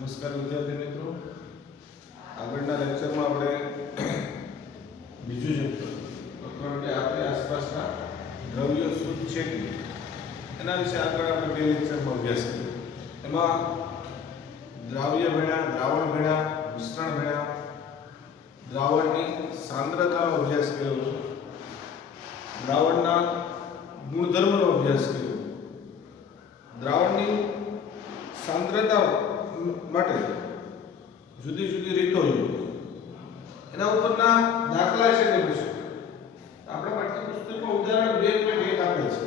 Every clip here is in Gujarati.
નમસ્કાર વિદ્યાર્થી મિત્રો, આગળના લેક્ચરમાં આપણે બીજું ચેપ્ટર કે આપણી આસપાસના દ્રવ્યો શું છે એના વિશે આગળ આપણે બે લેક્ચરમાં અભ્યાસ કર્યો. એમાં દ્રાવ્ય ભણ્યા, દ્રાવણ ભણ્યા, મિશ્રણ ભણ્યા, દ્રાવણની સાંદ્રતાનો અભ્યાસ કર્યો, દ્રાવણના ગુણધર્મનો અભ્યાસ કર્યો, દ્રાવણની સાંદ્રતા માટે જુદી જુદી રીતો છે, એના ઉપરના દાખલા છે તે પૂછે. આપણે પાઠ્યપુસ્તકમાં ઉદાહરણ 2.1 આપે છે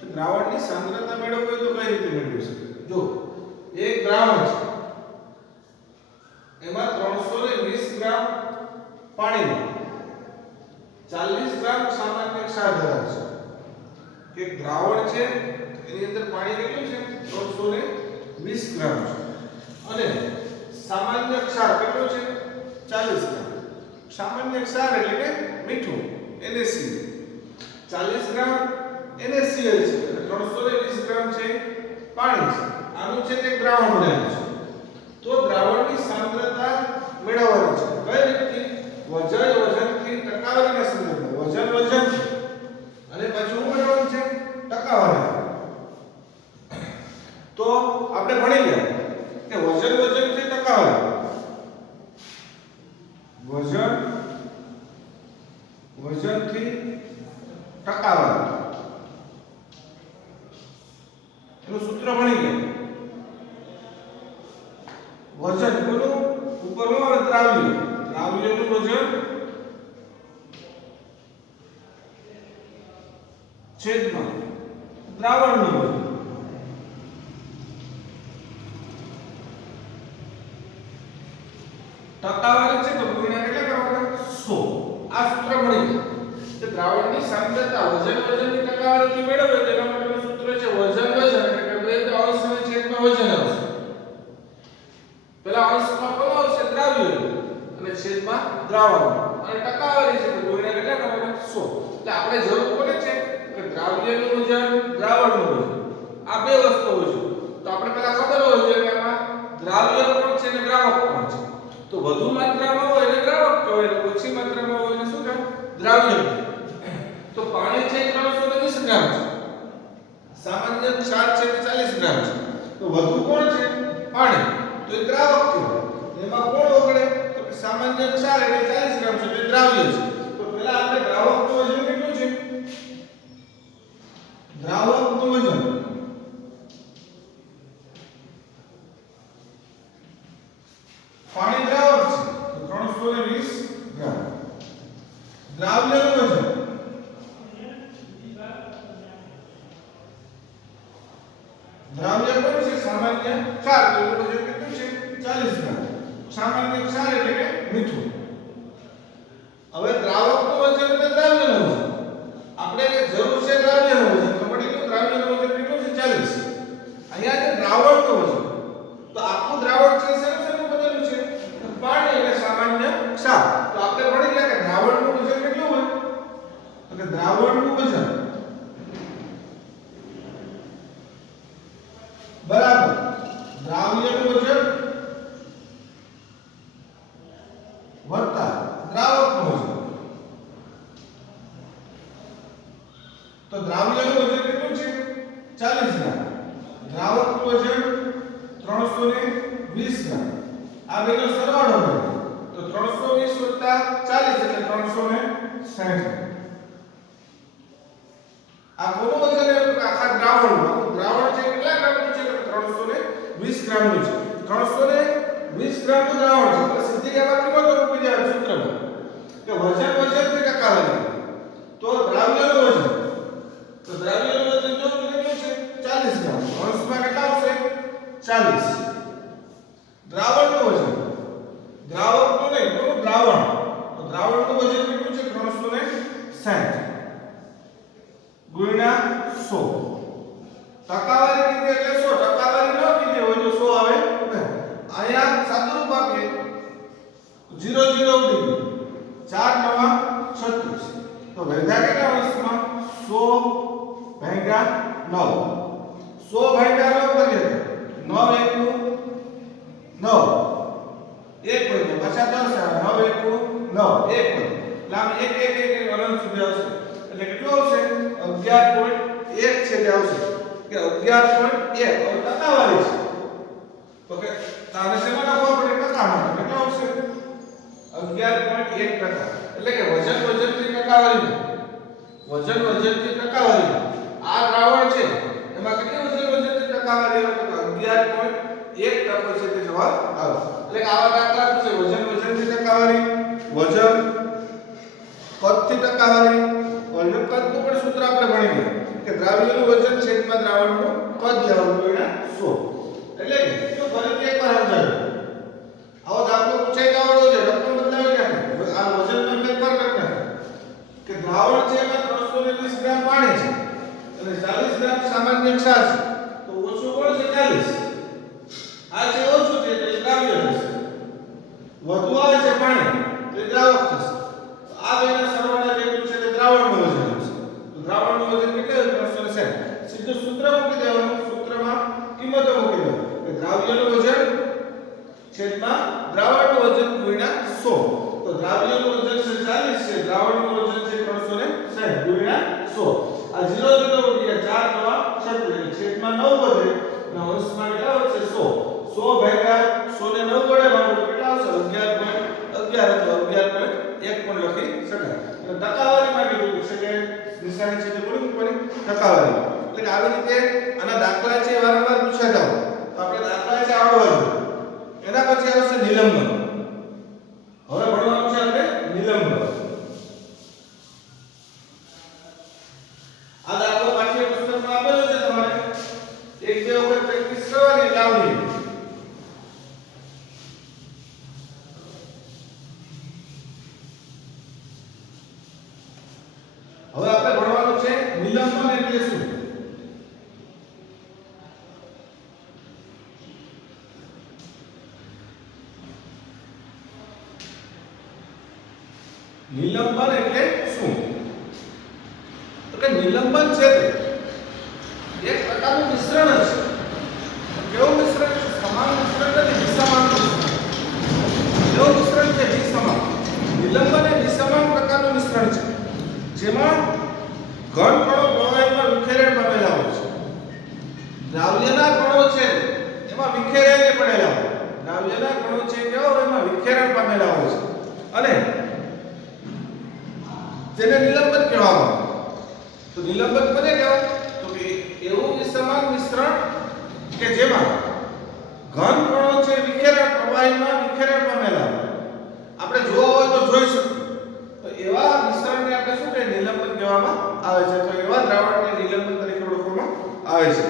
કે દ્રાવણની સાંદ્રતા મેળવવી હોય તો કઈ રીતે મેળવી શકે. જો એક દ્રાવણ છે, એમાં 320 ગ્રામ પાણીમાં 40 ગ્રામ સામાન્ય ક્ષાર ધરાવે છે. એક દ્રાવણ છે એની અંદર પાણી કેટલું છે? 320 ગ્રામ છે અને સામાન્ય ક્ષાર કેટલો છે? 40 ગ્રામ. સામાન્ય ક્ષાર એટલે કે મીઠું NaCl, 40 ગ્રામ NaCl છે અને 320 ગ્રામ છે પાણી છે. આનું છે તે દ્રાવણ બનેલું છે. તો દ્રાવણની સાંદ્રતા મેળવવાની છે કઈ રીતથી? વજનથી ટકાવારીના સંદર્ભમાં વજનથી અને પછી શું મેળવવાનું છે? ટકાવારી. તો આપણે ભણી ગયા કે વજનથી ટકાવારી, વજનથી ટકાવારી એનું સૂત્ર ભણી ગયા. વજન કોનું ઉપરનું આવે? દ્રાવ્યનું વજન છેદમાં દ્રાવણનું વજન. ટકાવારી છે તો ગુણ્યા કેટલા કરવાના? 100. આ સૂત્ર મળી ગયું કે દ્રાવણની સાંદ્રતા વજનની ટકાવારીથી મેળવે તેના માટેનું સૂત્ર છે વજન એટલે કે બે અંશને છેદમાં વજન આવશે. પેલા અંશમાં કોનો આવશે? દ્રાવ્ય અને છેદમાં દ્રાવણ અને ટકાવારી છે તો ગુણ્યા કેટલા કરવાના? 100. એટલે આપણે જરૂર પડે છે કે દ્રાવ્યનું વજન, દ્રાવણનું વજન, આ બે વસ્તુઓ છે. તો આપણે પહેલા ખબર હોવી જોઈએ કે આમાં દ્રાવ્ય પણ છે અને દ્રાવક પણ છે. તો વધુ માત્રામાં હોય એટલે દ્રાવક કહેવાય અને ઓછી માત્રામાં હોય એટલે શું કહેવાય? દ્રાવ્ય. તો પાણી છે 320 ગ્રામ છે, સામાન્ય ક્ષાર છે 40 ગ્રામ છે. તો વધુ કોણ છે? પાણી. તો એ દ્રાવક કહેવાય. એમાં કોણ ઓગળે? તો કે સામાન્ય ક્ષાર એટલે 40 ગ્રામ છે, એટલે દ્રાવ્ય છે. તો પહેલા આપણે દ્રાવકનું વજન કેટલું છે? દ્રાવકનું વજન પાણી દ્રાવક છે તો 320 ગ્રામ. દ્રાવ્યનું વજન દ્રાવ્ય કોણ છે? સામાન્ય ક્ષાર. તો એનું વજન કેટલું છે? 40 ગ્રામ. સામાન્ય ક્ષાર એટલે કે મીઠું. હવે દ્રાવકનું વજન અને દ્રાવ્યનું વજન આપણે જરૂર છે દ્રાવ્યનું વજન તો મળી ગયું. દ્રાવ્યનું વજન કેટલું છે? 40. અહીંયા છે દ્રાવણનું વજન. તો આખું દ્રાવણ છે શેનું બનેલું છે? પાણી એટલે સામાન્ય ક્ષાર. તો આપણે ભણી ગયા કે દ્રાવણનું વજન કેટલું હોય? તો કે દ્રાવણનું વજન બરાબર દ્રાવ્યનું વજન વત્તા દ્રાવકનું વજન. તો દ્રાવ્યનું વજન કેટલું છે? 40 ગ્રામ. દ્રાવકનું વજન 320 ગ્રામ. આ બેનો સરવાળો કરે તો 320 + 40 એટલે 360. આ કોનું વજન છે? આખા દ્રાવણનું. દ્રાવણ છે કેટલા ગ્રામનું છે? 320 ગ્રામનું છે. 320 ગ્રામનું દ્રાવણ છે એટલે સીધી આ કિંમત મૂકી દેવાની સૂત્રમાં કે વજનથી ટકાવારી. તો દ્રાવ્યનું વજન, તો દ્રાવ્યનું વજન જો કેટલું છે? 40 ગ્રામ. અંશમાં કેટલા આવશે? 40. દ્રાવણનું વજન, દ્રાવકનું નહીં કોનું? દ્રાવણ. તો દ્રાવણનું વજન કેટલું છે? 360 ગુણ્યા 100. ટકાવારી કીધી એટલે 100. ટકાવારી ન કીધી હોય તો 100 આવે નહીં. અહીંયા સાદુરૂપ આપીએ 0 0 ઉડી 4 9 36. તો વધ્યા કેટલા અંશમાં? 100/9. 100/9 કરીએ 9 * 1 = 9. 1 વધ્યો પાછા 10 આવે 9 1 1 એટલે આમ 1 1 1 અનંત સુધી આવશે એટલે કેટલું આવશે 11.1 છે જે આવશે કે 11.1 હવે ટકાવારી છે તો કે તારે શેમાં નાખવા પડે ટકામાં કેટલું આવશે 11.1% એટલે કે વજનથી ટકાવારી વજનથી ટકાવારી આ દ્રાવણ છે એમાં કેટલી વજનથી ટકાવારી આવે તો 11.1% છે તે જવાબ આવે એટલે કે આવા દાખલા છે વજનથી ટકાવારી વજન કદથી ટકાવારી વજન કદનું પણ સૂત્ર આપણે ભણી ગયા કે દ્રાવ્યનું વજન છેદમાં દ્રાવણનું કદ લેવાનું ગુણ્યા 100 એટલે કે જો ફરીથી એકવાર સમજાવ્યું આવો દાખલો પૂછાઈ જવાનો છે રકમ બદલાવી નાખે આ વજનમાં ફેરફાર કરી નાખે કે દ્રાવણ છે એમાં 320 ગ્રામ પાણી છે અને 40 ગ્રામ સામાન્ય ક્ષાર છે તો ઓછું કોણ છે 40 આ છે ઓછું છે તો દ્રાવ્ય થશે વધુ આવે છે પાણી તો દ્રાવક થશે આ બેના સરવાળા જેટલું છે તે દ્રાવણનું વજન હશે તો દ્રાવણનું વજન કેટલું 360 સીધું સૂત્ર મૂકી દેવાનું સૂત્રમાં કિંમતો મૂકી દેવાની કે દ્રાવ્યનું વજન છેદમાં દ્રાવણનું વજન ગુણ્યા 100 તો દ્રાવ્યનું વજન છે 40 છે દ્રાવણનું વજન છે 360 ગુણ્યા 100 આ 0 0 ઉડી ગયા 4 નવા 36 છેદમાં 9 વધે અને અંશમાં કેટલા વધશે 100 100 ભાગ્યા 100 ને 9 વડે ભાગો કેટલા આવશે 11.11 અથવા 11.1 પણ લખી શકાય અને ટકાવારીમાં કીધું છે કે નિશાની છે તે બોલી મૂકવાની ટકાવારી એટલે કે આવી રીતે આના દાખલા છે વારંવાર પૂછાતા હોય તો આપણે દાખલા છે આવડવા જોઈએ એના પછી આવશે નિલંબન હવે ભણવાનું છે આપણે નિલંબન આ દાખલો પાઠ્ય પુસ્તકમાં આપેલો છે તમારે એક બે વખત પ્રેક્ટિસ કરવાની લાવવી હવે આપણે ભણવાનું છે નિલંબન એટલે શું નિલંબન એટલે શું તો કે નિલંબન છે એક પ્રકારનું મિશ્રણ છે કેવું મિશ્રણ છે સમાન મિશ્રણ નથી વિસમાન મિશ્રણ કેવું મિશ્રણ છે વિસમાન નિલંબન એ વિસમાન પ્રકારનું મિશ્રણ છે જેમાં ઘન કણો પ્રવાહીમાં વિખેરાણ પામેલા હોય છે દ્રાવ્યના કણો છે એમાં વિખેરાઈને પડેલા હોય દ્રાવ્યના કણો છે કેવા એમાં વિખેરાણ પામેલા હોય છે અને જેને નિલંબન કહેવામાં આવે તો નિલંબન કોને કહેવાય તો કે એવું વિસમાન મિશ્રણ કે જેમાં ઘન કણો છે વિખેરાણ પ્રવાહીમાં વિખેરાણ પામેલા હોય આપણે જોવા હોય તો જોઈ શકીએ તો એવા મિશ્રણને આપણે શું કહે નિલંબન કહેવામાં આવે છે તો એવા દ્રાવણને નિલંબન તરીકે ઓળખવામાં આવે છે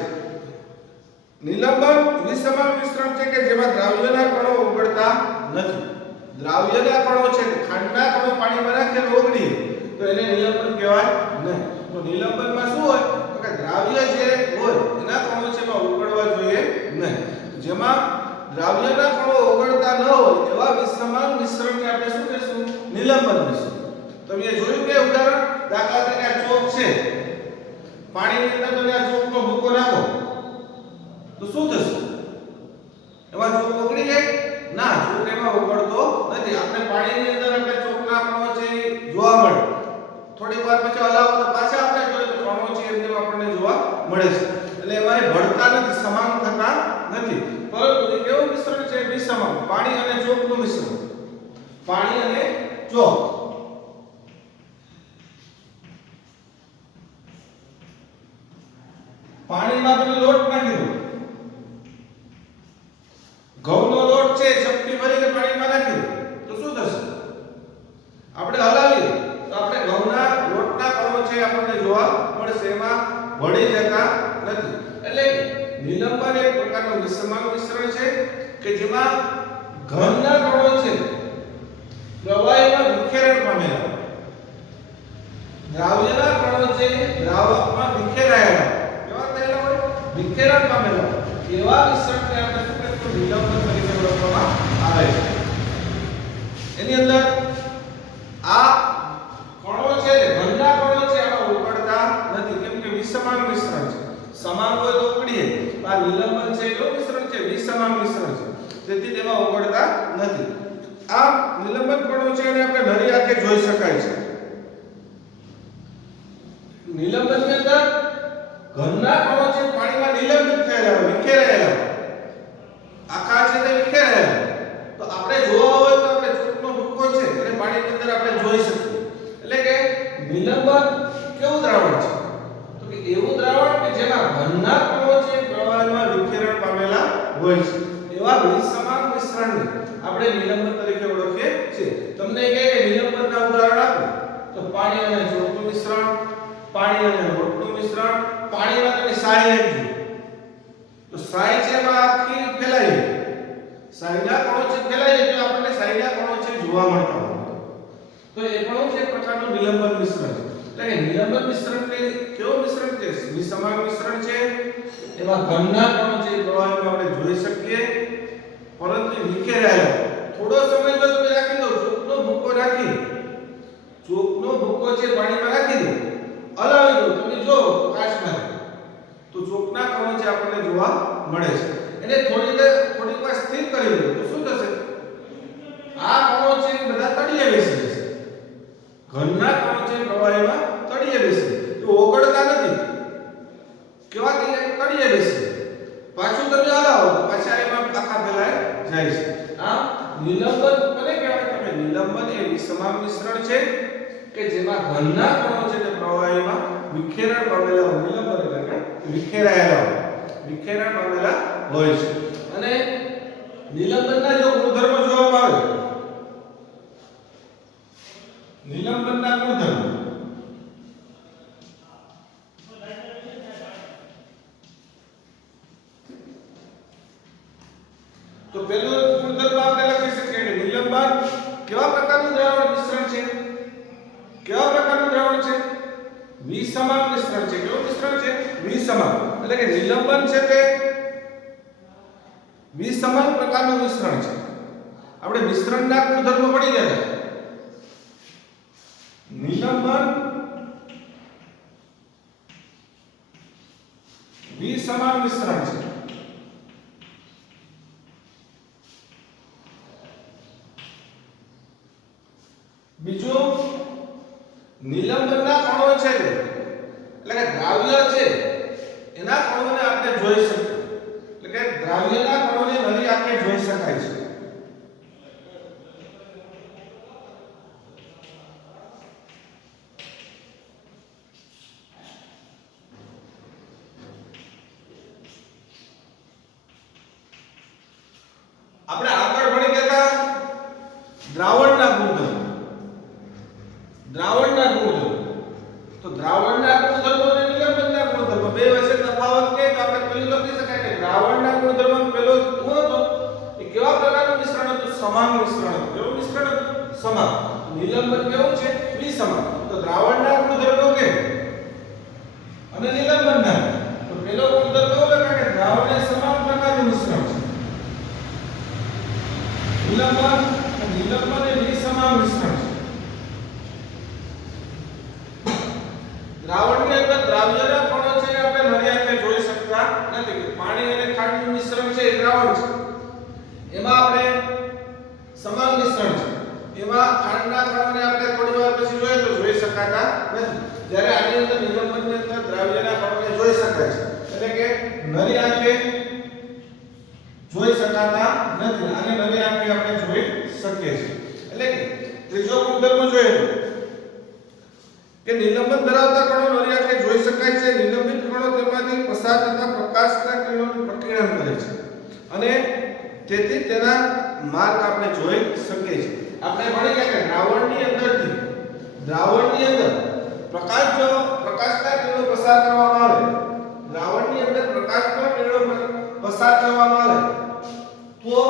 નિલંબન વિસમાન મિશ્રણ છે કે જેમાં દ્રાવ્યના કણો ઓગળતા નથી દ્રાવ્યના કણો છે ખાંડના કણો પાણીમાં નાખીને ઓગળી તો એને નિલંબન કહેવાય નહીં તો નિલંબનમાં શું હોય તો કે દ્રાવ્ય જે હોય એના કણો છે એમાં ઓગળવા જોઈએ નહીં જેમાં દ્રાવ્યના કણો ઓગળતા ન હોય એવા વિસમાન મિશ્રણને આપણે શું કહીશું નિલંબન મિશ્રણ તમે જોયું કે ઉદાહરણ દાખલા તરીકે આ ચોક છે પાણીની અંદર તમે આ ચોકનો ભૂકો નાખો તો શું થશે એમાં ચોક ઓગળી જાય ના ચોક એમાં ઓગળતો નથી આપણે પાણીની અંદર આપણે ચોકના કણો છે જોવા મળે થોડી વાર પછી હલાવો તો પાછા આપણે જોઈએ તો કણો છે એમને આપણને જોવા મળે છે એટલે એમાં એ ભળતા નથી સમાન થતા નથી પરંતુ એ કેવું મિશ્રણ છે વિસમાન પાણી અને ચોકનું મિશ્રણ પાણી અને ચોક પાણીમાં તમે લોટ નાખી દો ઘઉંનો લોટ છે ચપટી ભરીને પાણીમાં નાખી દો તો શું થશે આપણે હલાવીએ તો આપણે ઘઉંના લોટના કણો છે આપણને જોવા મળશે એમાં વળી જતા નથી એટલે નિલંબન એક પ્રકારનું વિસમાન મિશ્રણ છે કે જેમાં ઘનના કણો છે પ્રવાહીમાં વિખેરાણ પામેલા દ્રાવ્યના કણો છે દ્રાવકમાં વિખેરાયેલા વિખેરાણ પામેલા એવા મિશ્રણને આપણે શું કહીશું નિલંબન તરીકે ઓળખવામાં આવે છે એની અંદર આ કણો છે ઘનના કણો છે આમાં ઓગળતા નથી કેમ કે વિસમાન મિશ્રણ છે સમાન હોય તો ઓગળીએ આ નિલંબન છે એવું મિશ્રણ છે વિસમાન મિશ્રણ છે તેથી તેમાં ઓગળતા નથી આ નિલંબન કણો છે એને આપણે નરી આંખે જોઈ શકાય છે. નિલંબનની અંદર ઘનના કણો છે પાણીમાં નિલંબિત થયેલા હોય, વિખેરાયેલા હોય. આખા છે તે વિખેરાયેલા. તો આપણે જોવા હોય તો આપણે ચોકનો ભૂકો છે અને પાણીની અંદર આપણે જોઈ શકીએ. એટલે કે નિલંબન કેવું દ્રાવણ છે? તો કે એવું દ્રાવણ કે જેમાં ઘનના કણો છે પ્રવાહીમાં વિખેરણ પામેલા હોય છે. એવા વિસમાન મિશ્રણને આપણે નિલંબન તરીકે ઓળખીએ છીએ. તમને કહે કે નિલંબનના ઉદાહરણ આપો તો પાણી અને ચોકનું મિશ્રણ, પાણી અને લોટનું મિશ્રણ, પાણીમાં તમે સાય નાખી તો સાય છે એમાં આખી ફેલાઈ જાય. સાયના કણો છે ફેલાઈ જાય તો આપણને સાયના કણો છે જોવા મળતા હોય. તો એ પણ છે એક પ્રકારનું નિલંબન મિશ્રણ છે. એટલે કે નિલંબન મિશ્રણ કે કેવું મિશ્રણ છે? વિસમાન મિશ્રણ છે. એમાં ઘનના કણો છે પ્રવાહીમાં આપણે જોઈ શકીએ પરંતુ વિખેરાયેલા. થોડો સમય જો તમે રાખી દો, ચોકનો ભૂકો રાખી, ચોકનો ભૂકો છે પાણીમાં રાખી દો, હલાવી દો, તમે જો કાચમાં તો ચોકના કણો છે આપણને જોવા મળે છે. એને થોડીક વાર સ્થિર કરી દો તો શું થશે? આ કણો છે બધા તળિયે બેસી જશે. ઘનના કણો છે પ્રવાહીમાં તળિયે બેસે તો ઓગળતા નથી. કેવા તળિયે બેસે. પાછું તમે હલાવો તો પાછા એમાં આખા ફેલાઈ જાય છે. આ નિલંબન કોને કહેવાય? તમે નિલંબન એ વિસમાન મિશ્રણ છે કે જેમાં ઘનના કણો છે તે પ્રવાહીમાં વિખેરણ પામેલા હોય. નિલંબન એટલે કે વિખેરાયેલા હોય, વિખેરણ પામેલા હોય છે. અને નિલંબનના જો ગુણધર્મો જોવામાં આવે, નિલંબનના ગુણધર્મો તો પહેલો ગુણધર્મ આપણે લખી શકીએ કે નિલંબન કેવા પ્રકારનું દ્રાવણ મિશ્રણ છે? કેવા પ્રકારનું દ્રાવણ છે? વિસમાન મિશ્રણ છે. કેવું મિશ્રણ છે? વિસમાન. એટલે કે નિલંબન છે તે વિસમાન પ્રકારનું મિશ્રણ છે. આપણે મિશ્રણના ગુણધર્મો પડી ગયા. નિલંબન વિસમાન મિશ્રણ છે. બીજું નિલંબનના કણો છે એટલે કે દ્રાવ્ય છે એના કણોને આપણે જોઈ શકીએ. એટલે કે દ્રાવ્યના કણોને નરી આંખે જોઈ શકાય છે. આપણે આગળ ભણી ગયા દ્રાવણના ગુણધર્મો. દ્રાવણના ગુણધર્મો તો દ્રાવણના ગુણધર્મો અને નિલંબનના ગુણધર્મો બે વચ્ચે તફાવત કે આપણે પેલું લખી શકાય કે દ્રાવણના ગુણધર્મો પેલો શું હતો? એ કેવા પ્રકારનું મિશ્રણ હતું? સમાન મિશ્રણ હતું. કેવું મિશ્રણ હતું? સમાન. નિલંબન કેવું છે? વિસમાન. તો દ્રાવણના ગુણધર્મો કે અને નિલંબનના તો પેલો ગુણધર્મ કેવો લખાય કે દ્રાવણ એ સમાન પ્રકારનું મિશ્રણ છે. નિલંબન એ વિસમાન મિશ્રણ છે. દ્રાવણની અંદર દ્રાવ્યના કણો છે આપણે નરી આંખે જોઈ શકતા નથી. પાણી અને ખાંડનું મિશ્રણ છે એ દ્રાવણ છે. એમાં આપણે સમાન મિશ્રણ છે. એમાં ખાંડના કણોને આપણે થોડી વાર પછી જોઈએ તો જોઈ શકાતા નથી. જ્યારે આની અંદર નિલંબનની અંદર દ્રાવ્યના કણોને જોઈ શકાય છે. એટલે કે નરી આંખે જોઈ શકાતા નથી. આને નરી આંખે આપણે જોઈ શકીએ છીએ. એટલે કે ત્રીજો ગુણધર્મ જોઈએ કે નિલંબન ધરાવતા કણો નરી આંખે જોઈ શકાય છે. નિલંબિત કણો તેમાંથી પસાર થતા પ્રકાશના કિરણોનું પ્રકીર્ણન કરે છે અને તેથી તેના માર્ગ આપણે જોઈ શકીએ છીએ. આપણે ભણી ગયા કે દ્રાવણની અંદર પ્રકાશના કિરણો પસાર કરવામાં આવે, દ્રાવણની અંદર પ્રકાશના કિરણો પસાર કરવામાં આવે તો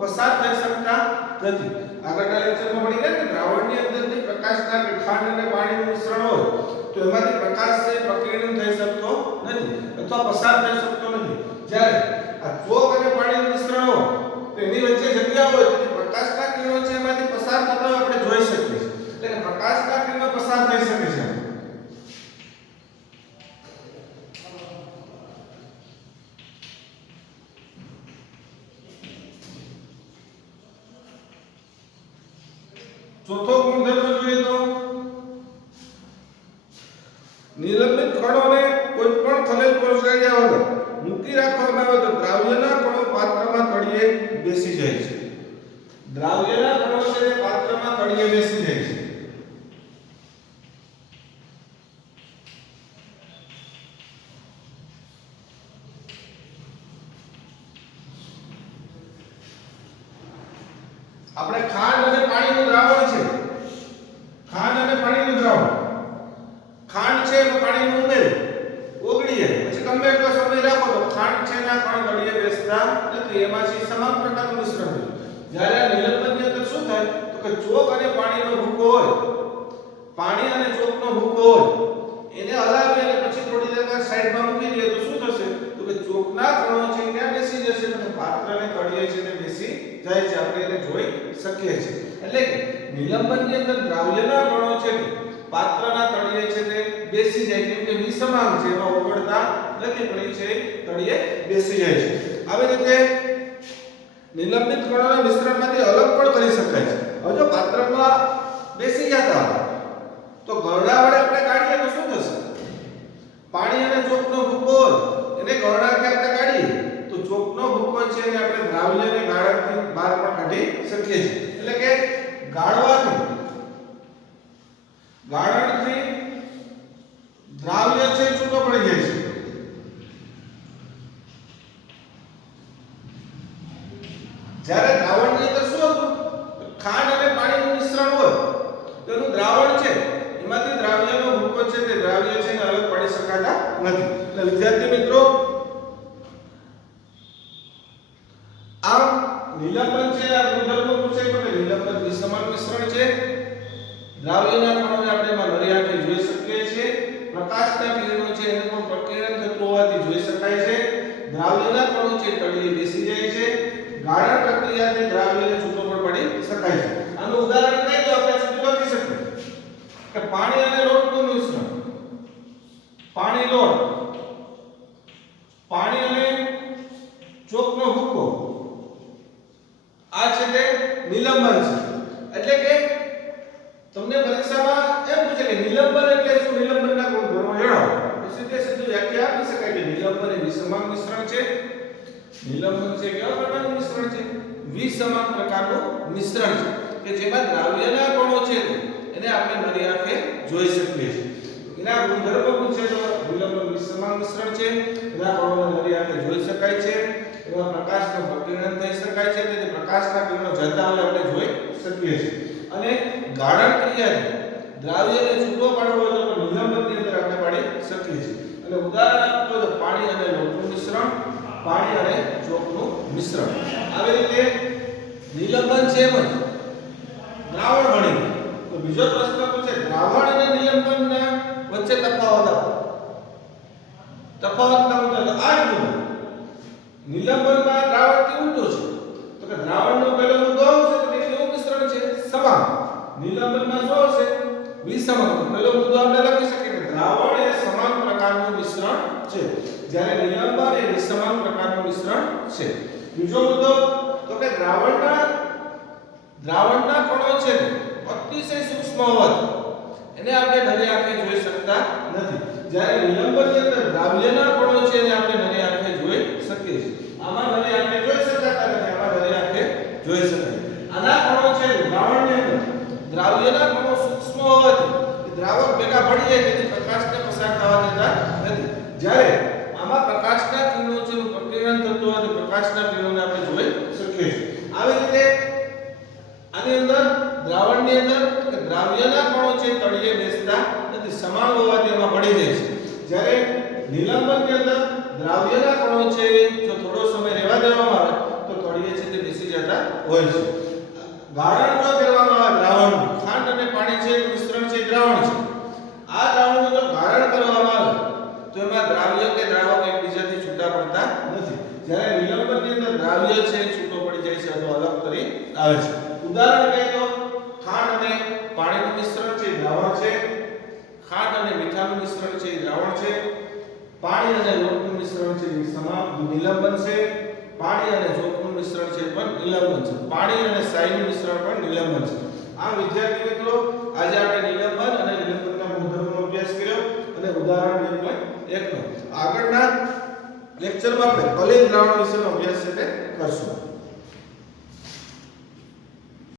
પસાર થઈ શકતા નથી. આગળના લેક્ચરમાં ભણી ગયા કે દ્રાવણની અંદરથી પ્રકાશના ખાંડ અને પાણીનું મિશ્રણ હોય તો એમાંથી પ્રકાશ છે પ્રકીર્ણન થઈ શકતો નથી અથવા પસાર થઈ શકતો નથી. જ્યારે આ ચોક અને પાણીનું મિશ્રણ હોય તો એની વચ્ચે જગ્યા હોય તો પ્રકાશના કિરણો છે એમાંથી પસાર થતા આપણે જોઈ શકીએ છીએ. એટલે પ્રકાશના કિરણો પસાર થઈ શકે છે. ચોથો ગુણધર્મ જોઈએ તો નિલંબિત કણોને કોઈ પણ ખલેલ પહોંચાડ્યા વગર મૂકી રાખવામાં આવે તો દ્રાવ્યના કણો પાત્રમાં તળિયે બેસી જાય છે. દ્રાવ્યના કણો છે તે પાત્રમાં તળિયે બેસી જાય છે. આપણે ખાંડ અને પાણીનું દ્રાવણ છે. ખાંડ અને પાણીનું દ્રાવણ. ખાંડ છે તો પાણીનું ઉમેરો ઓગળી જાય પછી ગમે એટલો સમય રાખો તો ખાંડ છે ના કણ તળિયે બેસતા નથી. એમાંથી સમાન પ્રકારનું મિશ્રણ હોય. જ્યારે આ નિલંબનની અંદર શું થાય તો કે ચોક અને પાણીનો ભૂકો હોય, પાણી અને ચોકનો ભૂકો હોય, એને હલાવી અને પછી થોડી દેર સાઈડમાં મૂકી દઈએ તો શું થશે તો કે ચોકના કણો છે ત્યાં બેસી જશે અને પાત્રને તળિયે છે તે બેસી જાય છે. આપણે એને જોઈ શકીએ છીએ. એટલે કે નિલંબનની અંદર દ્રાવ્યના કણો છે પાત્રના તળિયે છે તે બેસી જાય કેમ કે વિસમાંગ છે, એમાં ઓગળતા નથી પણ છે તળિયે બેસી જાય છે. આવી રીતે નિલંબિત કણોના મિશ્રણમાંથી અલગ પણ કરી શકાય છે. હવે જો પાત્રમાં બેસી જતા તો ગરડા વડે આપણે કાઢીએ તો શું થશે? પાણી અને ચોકનો ભૂકો હોય એને ગરડાથી આપણે કાઢીએ તો ચોકનો ભૂકો છે એને આપણે દ્રાવ્યને ગાળણથી બહાર પણ કાઢી શકીએ છીએ. એટલે કે ગાળવાથી ગાળણથી દ્રાવ્ય છે છૂટો પડી જાય છે. જ્યારે દ્રાવણની અંદર શું હતું ખાંડ અને પાણીનું મિશ્રણ હોય તેનું દ્રાવણ છે એમાંથી દ્રાવ્યનો ભૂકો છે તે દ્રાવ્ય છે ને અલગ પાડી શકાતા નથી. એટલે વિદ્યાર્થી મિત્રો આ નિલંબન છે આ ગુણધર્મ પૂછે તો કે નિલંબન વિસમાન મિશ્રણ છે. દ્રાવ્યના કણોને આપણે એમાં નરી આંખે જોઈ શકીએ છીએ. પ્રકાશના કિરણો છે એને પણ પ્રકીર્ણન થતું હોવાથી જોઈ શકાય છે. દ્રાવ્યના કણો છે તળિયે બેસી જાય છે. ગાળણ પ્રક્રિયાથી દ્રાવ્યને છૂટો પણ પડી શકાય છે. આનું ઉદાહરણ કઈ તો આપણે સીધું લખી શકીએ કે પાણી અને લોટનું મિશ્રણ. પાણી લોટ, પાણી અને ચોકનો ભૂકો આ છે તે નિલંબન છે. એટલે કે તમને પરીક્ષામાં એમ પૂછે કે નિલંબન એટલે શું? નિલંબનના ગુણધર્મો જણાવો. તો સીધે સીધું વ્યાખ્યા આપી શકાય કે નિલંબન એ વિસમાન મિશ્રણ છે. નિલંબન છે કેવા પ્રકારનું મિશ્રણ છે? વિસમાન પ્રકારનું મિશ્રણ છે કે જેમાં દ્રાવ્યના કણો છે એને આપણે નરી આંખે જોઈ શકીએ છીએ. એના ગુણધર્મો પૂછે તો નિલંબન વિસમાન મિશ્રણ છે. એના કણોને નરી આંખે જોઈ શકાય છે. એમાં પ્રકાશનું પ્રકીર્ણન થઈ શકાય છે. તેથી પ્રકાશના કિરણો જતા હોય આપણે જોઈ શકીએ છીએ. અને ગાળણ ક્રિયાથી દ્રાવ્યને છૂટો પાડવો હોય તો નિલંબનની અંદર આપણે પાડી શકીએ છીએ. અને ઉદાહરણ આપો તો પાણી અને લોટનું મિશ્રણ, પાણી અને ચોકનું મિશ્રણ. આવી રીતે નિલંબન છે એમ જ દ્રાવણ બની ગયું. તો બીજો પ્રશ્ન પૂછે દ્રાવણ અને નિલંબનના વચ્ચે તફાવત આપો. તફાવતના મુદ્દા આ જ મુદ્દો. નિલંબનમાં દ્રાવણ કેવું છે તો કે દ્રાવણનો પહેલો મુદ્દો આવશે તો કે કેવું મિશ્રણ છે? સમાન. નિલંબનમાં શું આવશે? વિસમાન. પહેલો મુદ્દો આપણે લખી શકીએ કે દ્રાવણ એ સમાન પ્રકારનું મિશ્રણ છે જ્યારે નિલંબન એ વિસમાન પ્રકારનું મિશ્રણ છે. બીજો મુદ્દો તો કે દ્રાવણના કણો છે અતિશય સૂક્ષ્મ હોવાથી એને આપણે નરી આંખે જોઈ શકતા નથી. જ્યારે નિલંબનની અંદર દ્રાવ્યના કણો છે એને આપણે નરી આંખે જોઈ શકીએ છીએ. આમાં નરી આંખે જોઈ શકાતા નથી, આમાં નરી આંખે જોઈ શકાય. આના કણો છે દ્રાવણની અંદર દ્રાવ્યના કણો સૂક્ષ્મ હોવાથી દ્રાવક ભેગા પડી જાય તેથી પ્રકાશને પસાર થવા દેતા નથી. જ્યારે આમાં પ્રકાશના કિરણો છે પ્રકીર્ણન થતું હોવાથી પ્રકાશના કિરણોને આપણે જોઈ શકીએ છીએ. આવી રીતે આની અંદર દ્રાવણની અંદર કે દ્રાવ્યના કણો છે તળિયે બેસતા નથી, સમાન હોવાથી એમાં પડી જાય છે. જ્યારે નિલંબનની અંદર દ્રાવ્યના કણો છે જો થોડો સમય રહેવા દેવામાં આવે તો તળિયે છે તે બેસી જતા હોય છે. ગાળણ જો કરવામાં આવે દ્રાવણ, ખાંડ અને પાણી છે મિશ્રણ છે દ્રાવણ છે. આ દ્રાવણનું જો ગાળણ કરવામાં આવે તો એમાં દ્રાવ્ય કે દ્રાવક એકબીજાથી છૂટા પડતા નથી. જ્યારે નિલંબનની અંદર દ્રાવ્ય છે છૂટો પડી જાય છે અથવા અલગ કરી આવે છે. ઉદાહરણ કહીએ તો ખાંડ અને પાણીનું મિશ્રણ છે દ્રાવણ છે. ખાંડ અને મીઠાનું મિશ્રણ છે દ્રાવણ છે. પાણી અને લોટનું મિશ્રણ છે સમાન નિલંબન છે. પાણી અને ચોકનું મિશ્રણ છે પણ નિલંબન છે. પાણી અને સાયનું મિશ્રણ પણ નિલંબન છે. આ વિદ્યાર્થી મિત્રો આજે આપણે નિલંબન અને નિલંબનના ગુણધર્મોનો અભ્યાસ કર્યો અને ઉદાહરણ 2.1 નો આગળના લેક્ચરમાં આપણે કલિલ દ્રાવણ વિશેનો અભ્યાસ કરશું.